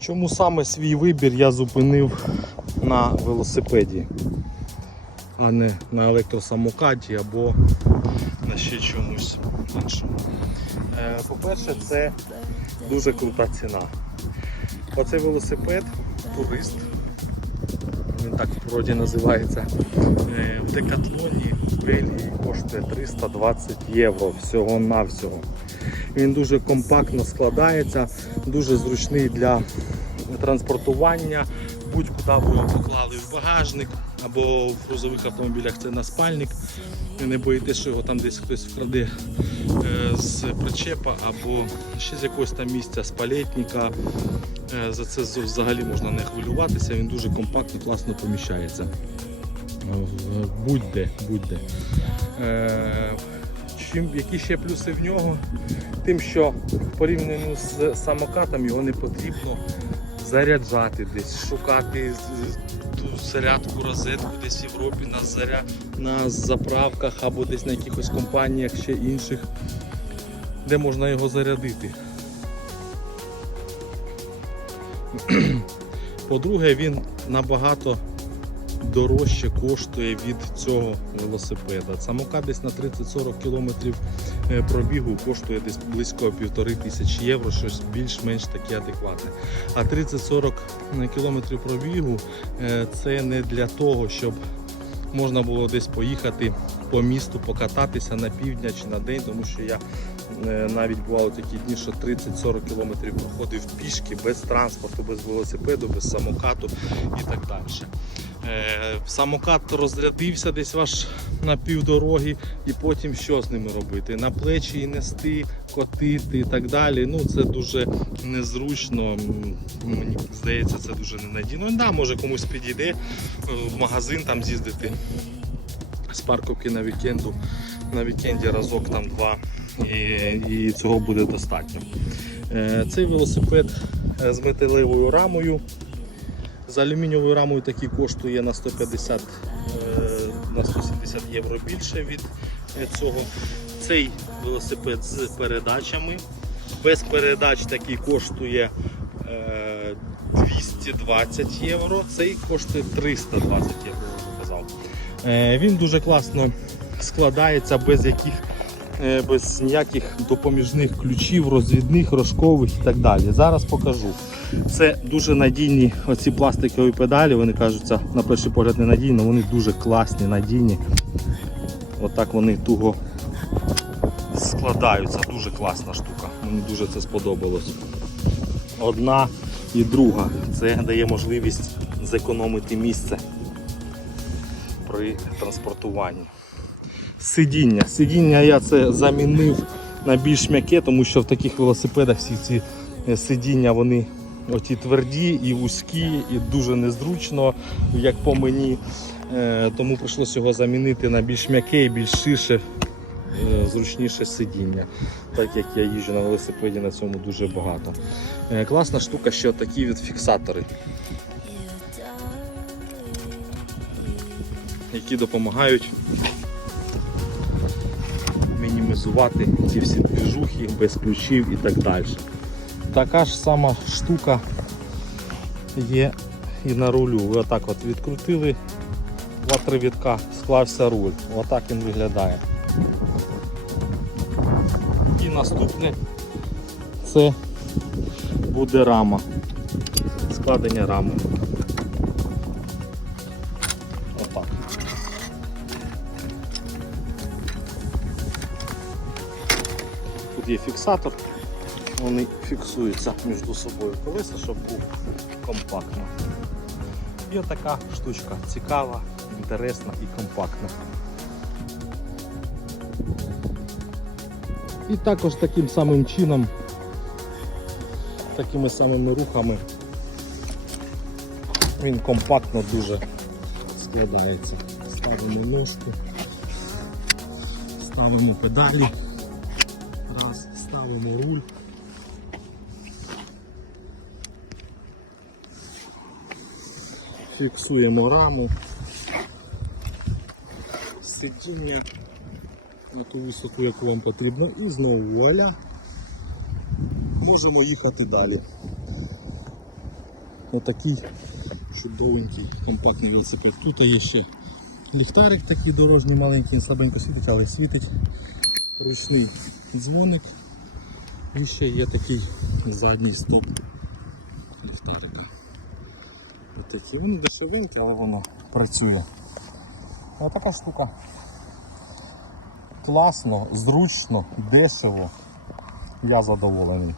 Чому саме свій вибір я зупинив на велосипеді, а не на електросамокаті або на ще чомусь іншому. Е, По-перше, це дуже крута ціна. Оцей велосипед, турист, він так в природі називається, е, в декатлоні в Бельгії коштує 320 євро всього-навсього. Він дуже компактно складається, дуже зручний для транспортування. Будь-куди ви поклали в багажник або в грузових автомобілях це на спальник. Не боїтеся, що його там десь хтось вкраде е, з причепа або ще з якогось там місця з. Е, За це взагалі можна не хвилюватися, він дуже компактно, класно поміщається. Е, Будь-де, будь-де. Чим, які ще плюси в нього? Тим, що порівняно з самокатом його не потрібно заряджати десь, шукати ту зарядку, розетку десь в Європі на, заря... на заправках або десь на якихось компаніях ще інших, де можна його зарядити. По-друге, він набагато дорожче коштує від цього велосипеда. Самокат десь на 30-40 км пробігу коштує десь близько півтори тисячі євро, щось більш-менш таке адекватне. А 30-40 км пробігу е, це не для того, щоб можна було десь поїхати по місту, покататися на півдня чи на день, тому що я е, навіть бували такі дні, що 30-40 км проходив пішки без транспорту, без велосипеду, без самокату і так далі. Е, Самокат розрядився десь ваш на півдороги, і потім що з ними робити? На плечі і нести, котити і так далі. Ну це дуже незручно. Мені здається, це дуже ненадійно. Ну, да, може комусь підійде е, в магазин там з'їздити з парковки на вікенду. На вікенді разок там два. І, і цього буде достатньо. Е, Цей велосипед з металевою рамою. З алюмінієвою рамою такий коштує на 150 е, на 170 євро більше від цього. Цей велосипед з передачами. Без передач такий коштує е, 220 євро. Цей коштує 320 євро. Е, Він дуже класно складається без яких е, без ніяких допоміжних ключів, розвідних, рожкових і так далі. Зараз покажу. Це дуже надійні оці пластикові педалі, вони кажуться на перший погляд не надійні, вони дуже класні, надійні. Отак вони туго складаються. Дуже класна штука. Мені дуже це сподобалось. Одна і друга. Це дає можливість зекономити місце при транспортуванні. Сидіння. Сидіння я це замінив на більш м'яке, тому що в таких велосипедах всі ці е, сидіння вони оті тверді і вузькі, і дуже незручно, як по мені. Е, Тому прийшлося його замінити на більш м'яке і більш ширше, е, зручніше сидіння. Так як я їжджу на велосипеді, на цьому дуже багато. Класна штука, що такі від фіксатори, які допомагають мінімізувати ці всі движухи без ключів і так далі. Така ж сама штука є і на рулю. Ви отак от відкрутили два три вітка, склався руль. Отак він виглядає. І наступне це буде рама. Складення рами. Тут є фіксатор, вони фіксуються між собою колеса, щоб був компактно. І така штучка цікава, інтересна і компактна. І також таким самим чином, такими самими рухами він компактно дуже складається. Ставимо ножку, ставимо педалі, ставимо руль. Фіксуємо раму, сидіння на ту висоту, яку вам потрібно, і знову вуаля можемо їхати далі. Отакий чудовенький компактний велосипед. Тут є ще ліхтарик такий дорожній маленький, слабенько світить, але світить ручний дзвоник. І ще є такий задній стоп ліхтарика. Такі. Він дешевенький, але воно працює. Ось така штука. Класно, зручно, дешево. Я задоволений.